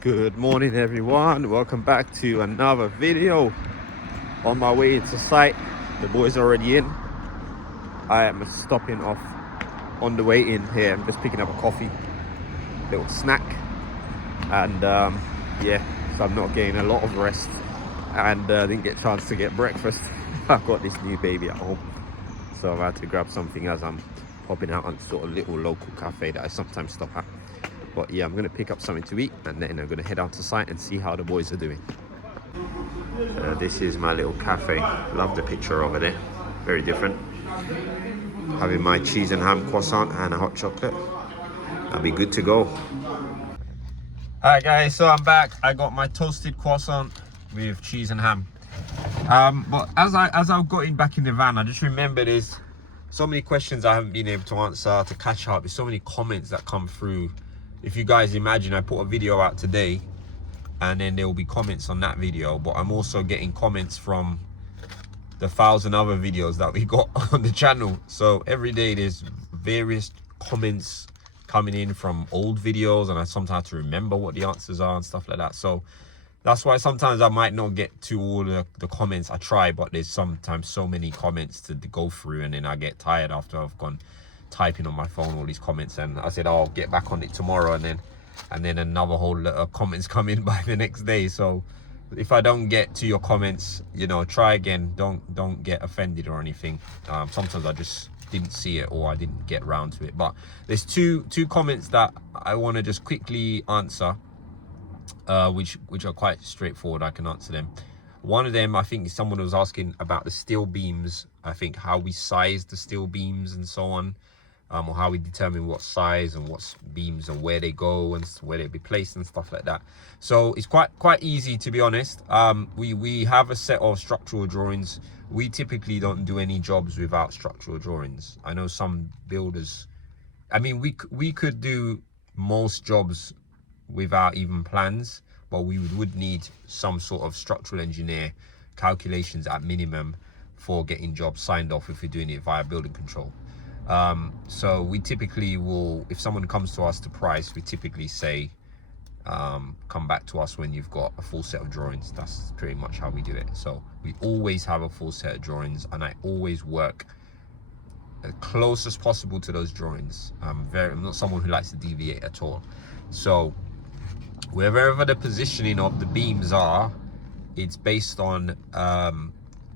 Good morning everyone, welcome back to another video. On my way into site, the boys are already in. I am stopping off on the way in here. I'm just picking up a coffee, little snack, and yeah, so I'm not getting a lot of rest and didn't get a chance to get breakfast. I've got this new baby at home, so I've had to grab something as I'm popping out on sort of little local cafe that I sometimes stop at. But yeah, I'm gonna pick up something to eat and then I'm gonna head out to site and see how the boys are doing. This is my little cafe. Love the picture over there. Very different. Having my cheese and ham croissant and a hot chocolate. I'll be good to go. Alright guys, so I'm back. I got my toasted croissant with cheese and ham. But as I got in back in the van, I just remembered there's so many questions I haven't been able to answer, to catch up. There's so many comments that come through. If you guys imagine, I put a video out today and then there will be comments on that video, but I'm also getting comments from the 1,000 other videos that we got on the channel. So every day there's various comments coming in from old videos, and I sometimes have to remember what the answers are and stuff like that. So that's why sometimes I might not get to all the comments. I try, but there's sometimes so many comments to go through, and then I get tired after I've gone typing on my phone all these comments. And I said, oh, I'll get back on it tomorrow, and then another whole lot of comments come in by the next day. So if I don't get to your comments, you know, try again. Don't get offended or anything. Sometimes I just didn't see it or I didn't get around to it. But there's two comments that I want to just quickly answer, which are quite straightforward. I can answer them. One of them, I think someone was asking about the steel beams. I think how we size the steel beams and so on, or how we determine what size and what beams and where they go and where they be placed and stuff like that. So it's quite easy, to be honest. We have a set of structural drawings. We typically don't do any jobs without structural drawings. I know some builders, I mean, we could do most jobs without even plans, but we would need some sort of structural engineer calculations at minimum for getting jobs signed off if we're doing it via building control. So we typically will, if someone comes to us to price, we typically say, come back to us when you've got a full set of drawings. That's pretty much how we do it. So we always have a full set of drawings, and I always work as close as possible to those drawings. I'm not someone who likes to deviate at all. So wherever the positioning of the beams are, it's based on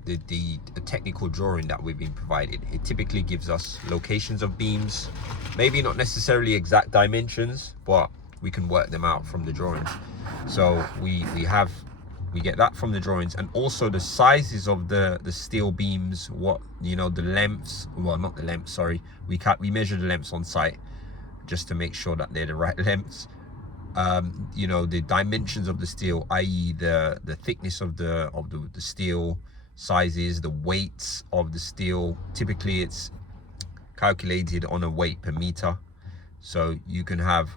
the technical drawing that we've been provided. It typically gives us locations of beams, maybe not necessarily exact dimensions, but we can work them out from the drawings. So we get that from the drawings, and also the sizes of the steel beams, what, you know, the lengths, well, not the lengths, sorry, we measure the lengths on site just to make sure that they're the right lengths. You know, the dimensions of the steel, i.e. the thickness of the steel, sizes, the weights of the steel. Typically it's calculated on a weight per meter. So you can have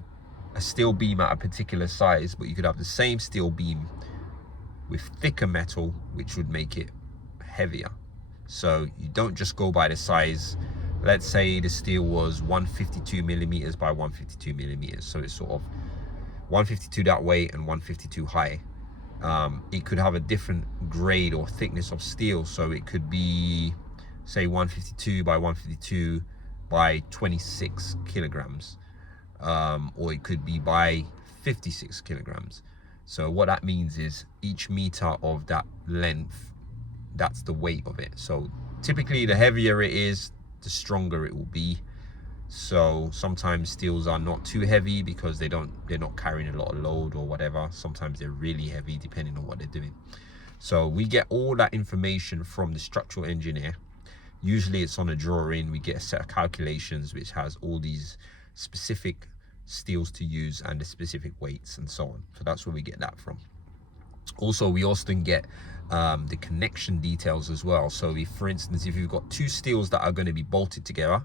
a steel beam at a particular size, but you could have the same steel beam with thicker metal, which would make it heavier. So you don't just go by the size. Let's say the steel was 152 millimeters by 152 millimeters, so it's sort of 152 that way and 152 high. It could have a different grade or thickness of steel, so it could be, say, 152 by 152 by 26 kilograms, or it could be by 56 kilograms. So what that means is each meter of that length, that's the weight of it. So typically the heavier it is, the stronger it will be. So sometimes steels are not too heavy because they're not carrying a lot of load or whatever. Sometimes they're really heavy depending on what they're doing. So we get all that information from the structural engineer. Usually it's on a drawing. We get a set of calculations which has all these specific steels to use and the specific weights and so on. So that's where we get that from. Also, we often get the connection details as well. So if, for instance, if you've got two steels that are going to be bolted together,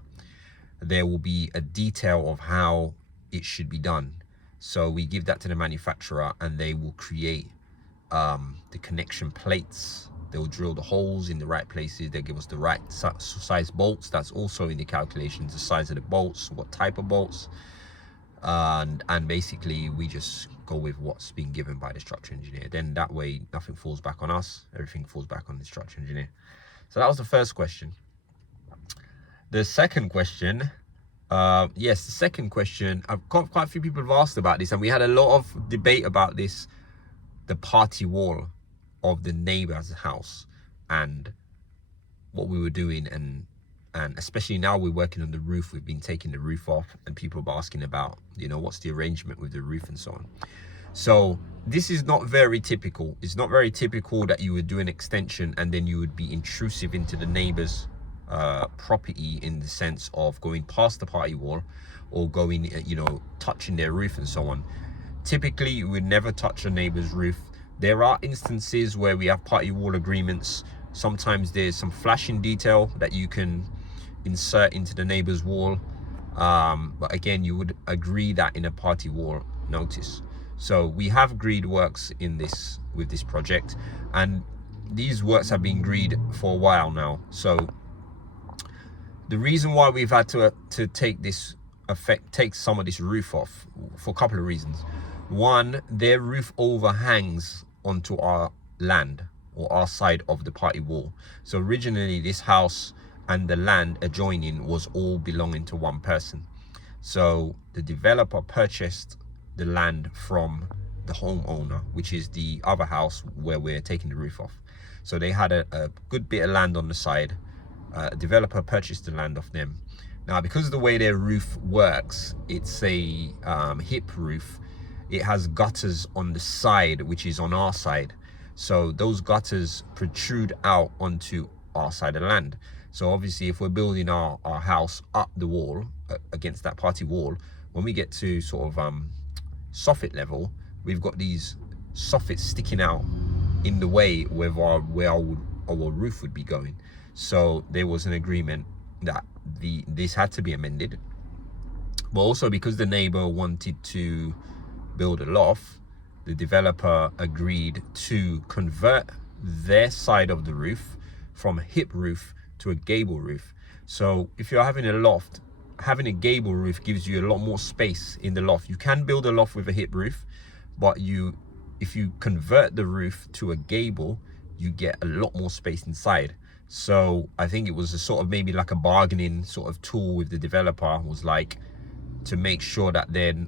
there will be a detail of how it should be done. So we give that to the manufacturer, and they will create the connection plates. They'll drill the holes in the right places. They give us the right size bolts. That's also in the calculations, the size of the bolts, what type of bolts, and basically we just go with what's been given by the structural engineer. Then that way nothing falls back on us, everything falls back on the structural engineer. So that was the first question. The second question, yes, the second question, I've got quite a few people have asked about this, and we had a lot of debate about this, the party wall of the neighbor's house and what we were doing, and especially now we're working on the roof, we've been taking the roof off, and people are asking about, you know, what's the arrangement with the roof and so on. So this is not very typical. It's not very typical that you would do an extension and then you would be intrusive into the neighbor's property, in the sense of going past the party wall or going, you know, touching their roof and so on. Typically you would never touch a neighbor's roof. There are instances where we have party wall agreements. Sometimes there's some flashing detail that you can insert into the neighbor's wall, but again, you would agree that in a party wall notice. So we have agreed works in this, with this project, and these works have been agreed for a while now. So the reason why we've had to take some of this roof off, for a couple of reasons. One, their roof overhangs onto our land, or our side of the party wall. So originally this house and the land adjoining was all belonging to one person. So the developer purchased the land from the homeowner, which is the other house where we're taking the roof off. So they had a good bit of land on the side. Developer purchased the land off them. Now, because of the way their roof works, it's a hip roof. It has gutters on the side, which is on our side. So those gutters protrude out onto our side of the land. So obviously if we're building our house up the wall, against that party wall, when we get to sort of soffit level, we've got these soffits sticking out in the way where our roof would be going. So there was an agreement that this had to be amended. But also because the neighbor wanted to build a loft, the developer agreed to convert their side of the roof from a hip roof to a gable roof. So if you're having a loft, having a gable roof gives you a lot more space in the loft. You can build a loft with a hip roof, but if you convert the roof to a gable, you get a lot more space inside. So I think it was a sort of maybe like a bargaining sort of tool with the developer, was like to make sure that they're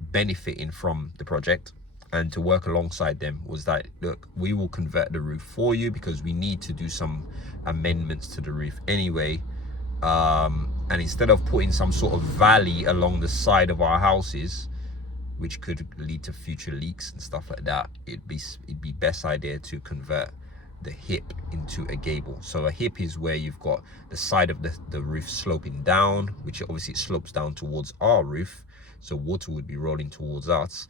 benefiting from the project, and to work alongside them was that, look, we will convert the roof for you because we need to do some amendments to the roof anyway. And instead of putting some sort of valley along the side of our houses, which could lead to future leaks and stuff like that, it'd be best idea to convert the hip into a gable. So a hip is where you've got the side of the roof sloping down, which obviously it slopes down towards our roof, so water would be rolling towards us,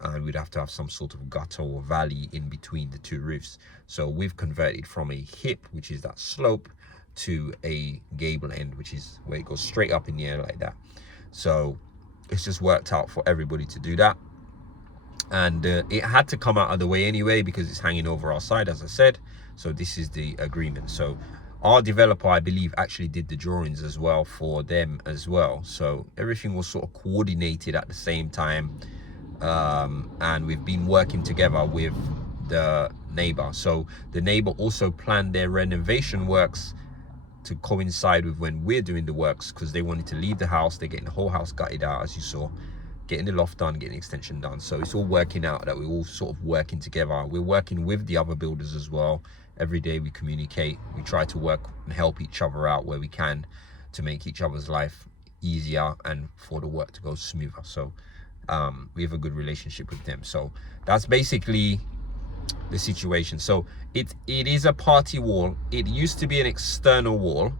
and we'd have to have some sort of gutter or valley in between the two roofs. So we've converted from a hip, which is that slope, to a gable end, which is where it goes straight up in the air like that. So it's just worked out for everybody to do that, and it had to come out of the way anyway because it's hanging over our side, as I said. So this is the agreement. So our developer, I believe, actually did the drawings as well for them as well. So everything was sort of coordinated at the same time. And we've been working together with the neighbor. So the neighbor also planned their renovation works to coincide with when we're doing the works, because they wanted to leave the house. They're getting the whole house gutted out, as you saw, getting the loft done, getting the extension done. So it's all working out that we're all sort of working together. We're working with the other builders as well. Every day we communicate, we try to work and help each other out where we can to make each other's life easier and for the work to go smoother. So we have a good relationship with them. So that's basically the situation. So it is a party wall. It used to be an external wall,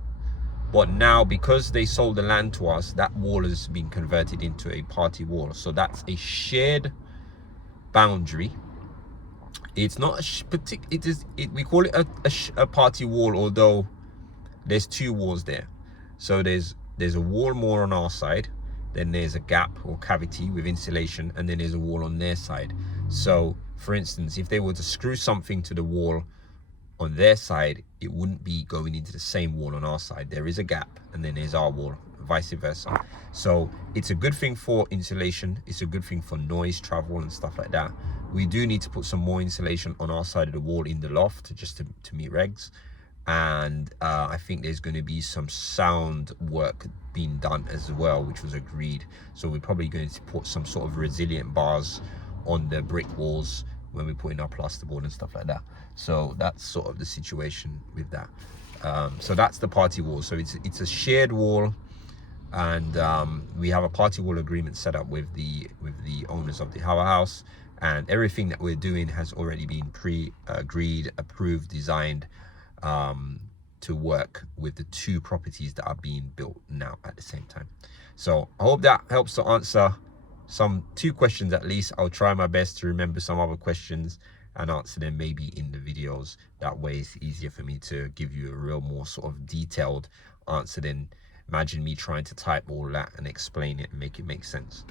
but now because they sold the land to us, that wall has been converted into a party wall. So that's a shared boundary. It's not we call it a party wall, although there's two walls there. So there's a wall more on our side, then there's a gap or cavity with insulation, and then there's a wall on their side. So for instance, if they were to screw something to the wall on their side, it wouldn't be going into the same wall on our side. There is a gap, and then there's our wall, vice versa. So it's a good thing for insulation. It's a good thing for noise travel and stuff like that. We do need to put some more insulation on our side of the wall in the loft, just to meet regs. And I think there's going to be some sound work being done as well, which was agreed. So we're probably going to put some sort of resilient bars on the brick walls when we put in our plasterboard and stuff like that. So that's sort of the situation with that. So that's the party wall. So it's a shared wall, and we have a party wall agreement set up with the owners of the house, and everything that we're doing has already been pre-agreed, approved, designed to work with the two properties that are being built now at the same time. So I hope that helps to answer two questions at least. I'll try my best to remember some other questions and answer them maybe in the videos. That way it's easier for me to give you a real more sort of detailed answer than imagine me trying to type all that and explain it and make it make sense.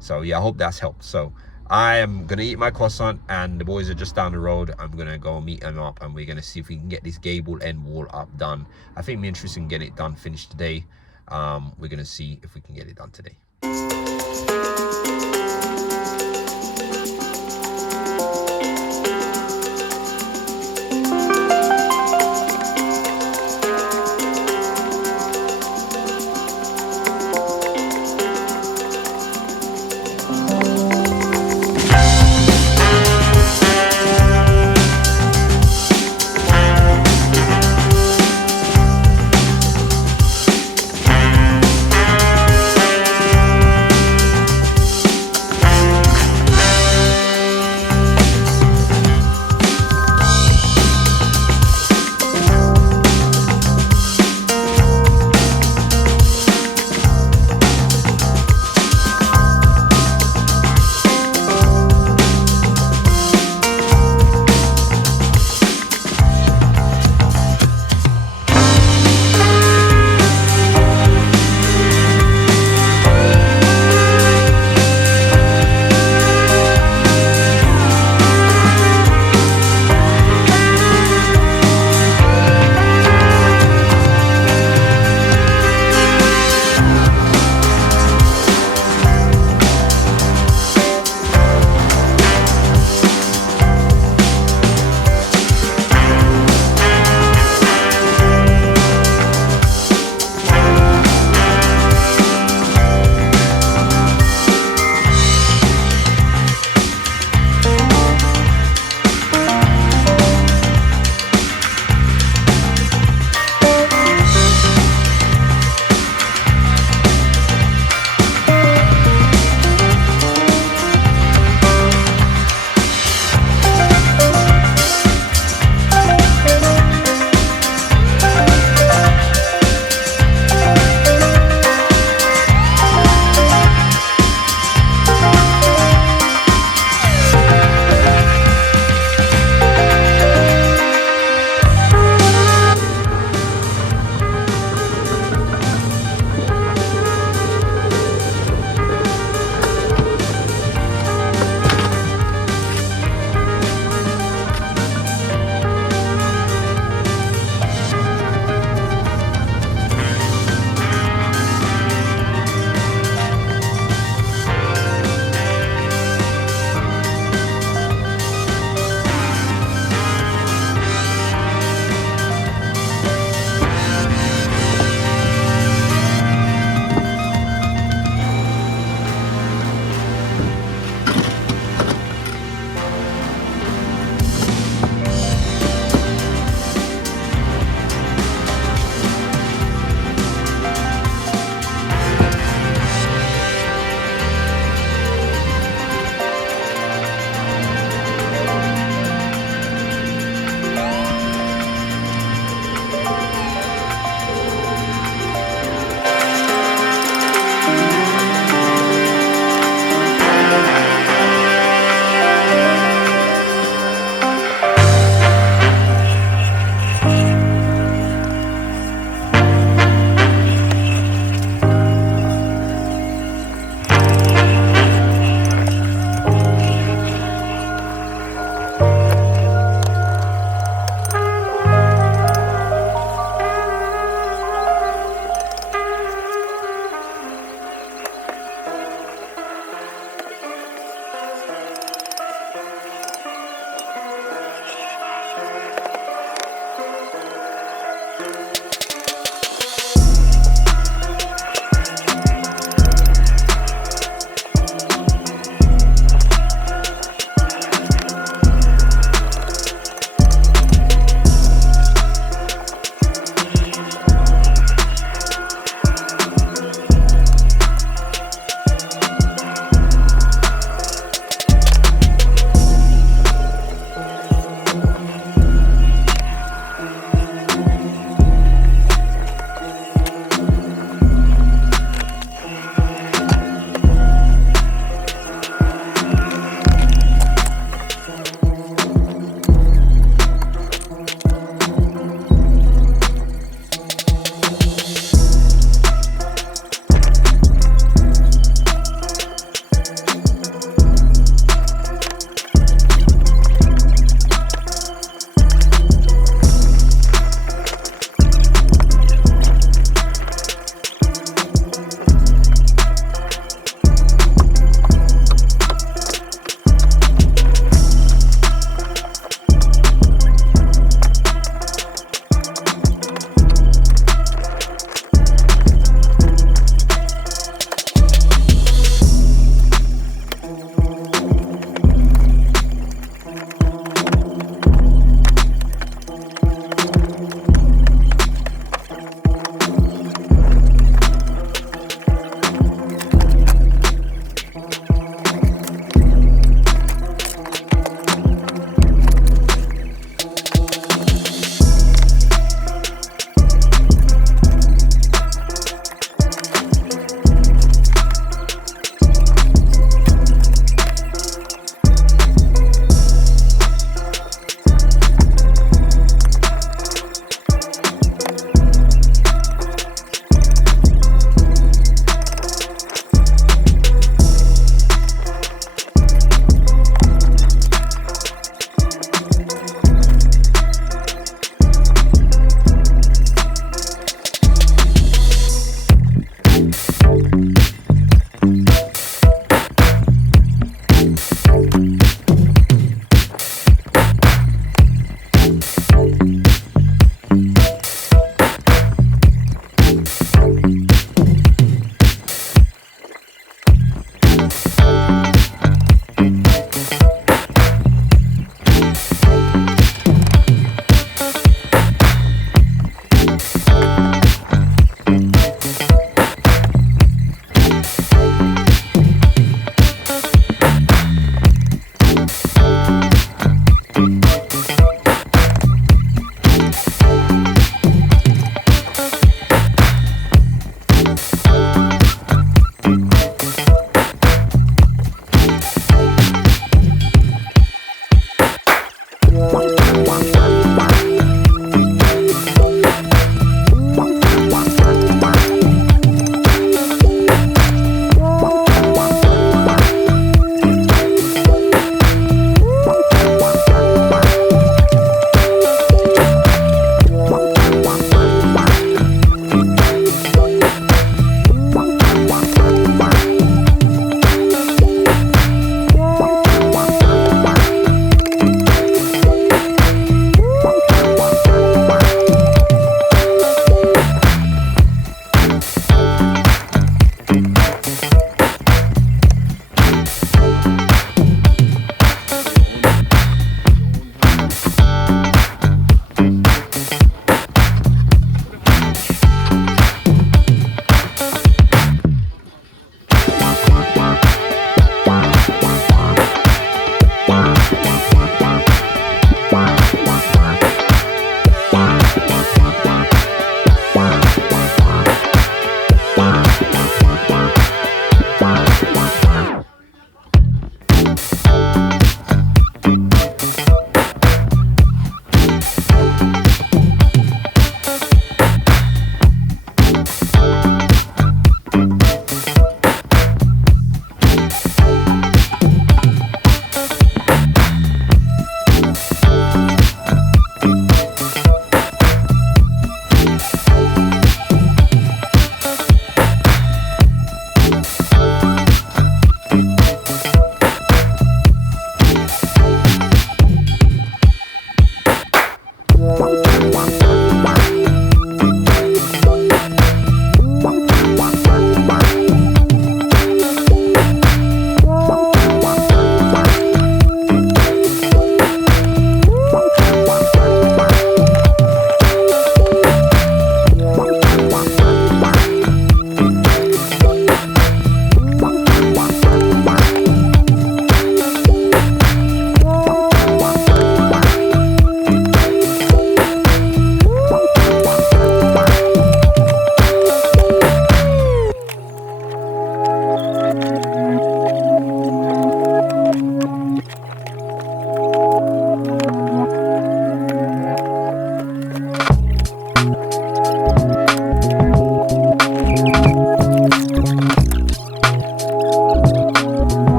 So yeah, I hope that's helped. So I am gonna eat my croissant, and the boys are just down the road. I'm gonna go meet them up, and we're gonna see if we can get this gable end wall up done. I think me and Tristan can get it done, finished today. We're gonna see if we can get it done today.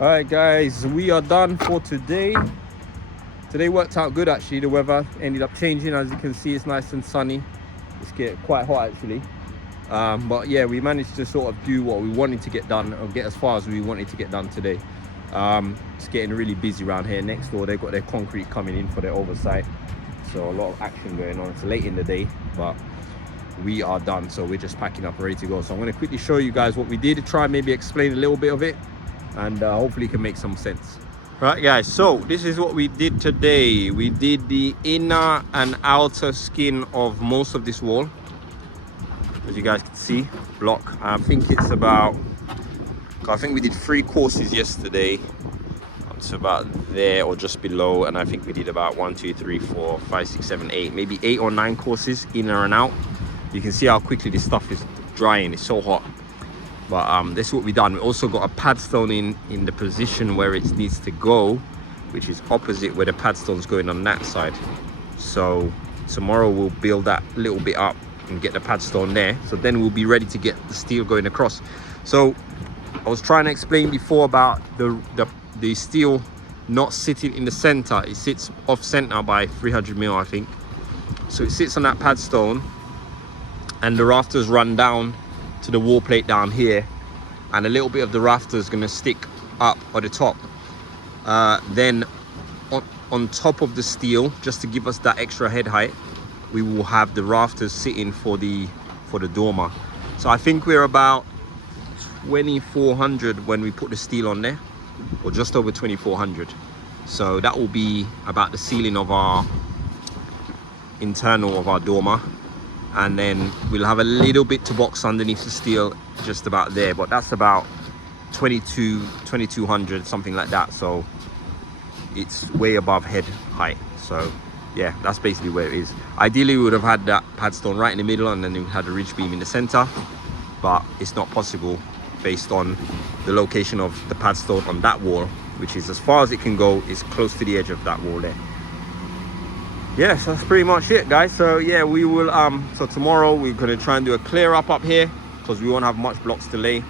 All right, guys, we are done for today. Today worked out good, actually. The weather ended up changing. As you can see, it's nice and sunny. It's getting quite hot, actually. But yeah, we managed to sort of do what we wanted to get done, or get as far as we wanted to get done today. It's getting really busy around here. Next door, they've got their concrete coming in for their oversight. So a lot of action going on. It's late in the day, but we are done. So we're just packing up, ready to go. So I'm going to quickly show you guys what we did, try and maybe explain a little bit of it, and hopefully it can make some sense. Right, guys, so this is what we did today. We did the inner and outer skin of most of this wall. As you guys can see, block. I think it's about, I think we did 3 courses yesterday. It's about there or just below, and I think we did about 1, 2, 3, 4, 5, 6, 7, 8, maybe 8 or 9 courses, inner and out. You can see how quickly this stuff is drying. It's so hot. But this is what we done. We also got a padstone in the position where it needs to go, which is opposite where the padstone's going on that side. So tomorrow we'll build that little bit up and get the padstone there. So then we'll be ready to get the steel going across. So I was trying to explain before about the steel not sitting in the center. It sits off center by 300 mil, I think. So it sits on that padstone, and the rafters run down to the wall plate down here, and a little bit of the rafter is going to stick up at the top. Then on top of the steel, just to give us that extra head height, we will have the rafters sitting for the dormer. So I think we're about 2400 when we put the steel on there, or just over 2400. So that will be about the ceiling of our internal of our dormer. And then we'll have a little bit to box underneath the steel, just about there, but that's about 2200, something like that. So it's way above head height. So yeah, that's basically where it is. Ideally we would have had that padstone right in the middle, and then we had a ridge beam in the center, but it's not possible based on the location of the padstone on that wall, which is as far as it can go, is close to the edge of that wall there. Yeah, so that's pretty much it, guys. So yeah, we will so tomorrow we're going to try and do a clear up here, because we won't have much blocks to lay.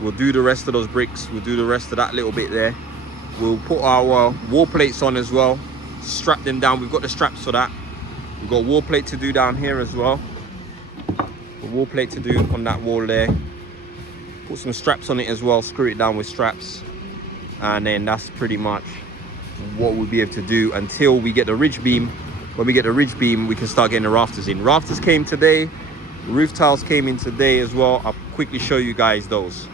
We'll do the rest of those bricks, we'll do the rest of that little bit there. We'll put our wall plates on as well, strap them down. We've got the straps for that. We've got wall plate to do down here as well, a wall plate to do on that wall there. Put some straps on it as well, screw it down with straps, and then that's pretty much what we'll be able to do until we get the ridge beam. When we get the ridge beam, we can start getting the rafters in. Rafters came today, roof tiles came in today as well. I'll quickly show you guys those.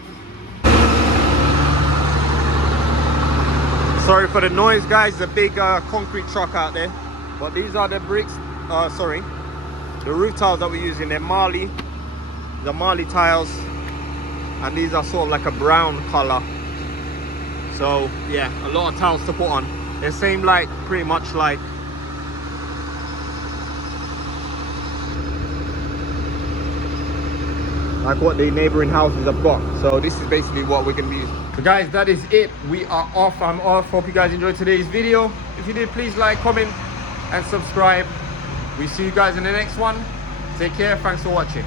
Sorry for the noise, guys. There's a big concrete truck out there, but these are the bricks, the roof tiles that we're using. They're Marley, the Marley tiles, and these are sort of like a brown color. So yeah, a lot of tiles to put on. They seem like pretty much like what the neighboring houses have got. So this is basically what we're gonna be using. So guys, that is it. We are off. I'm off. Hope you guys enjoyed today's video. If you did, please like, comment, and subscribe. We see you guys in the next one. Take care. Thanks for watching.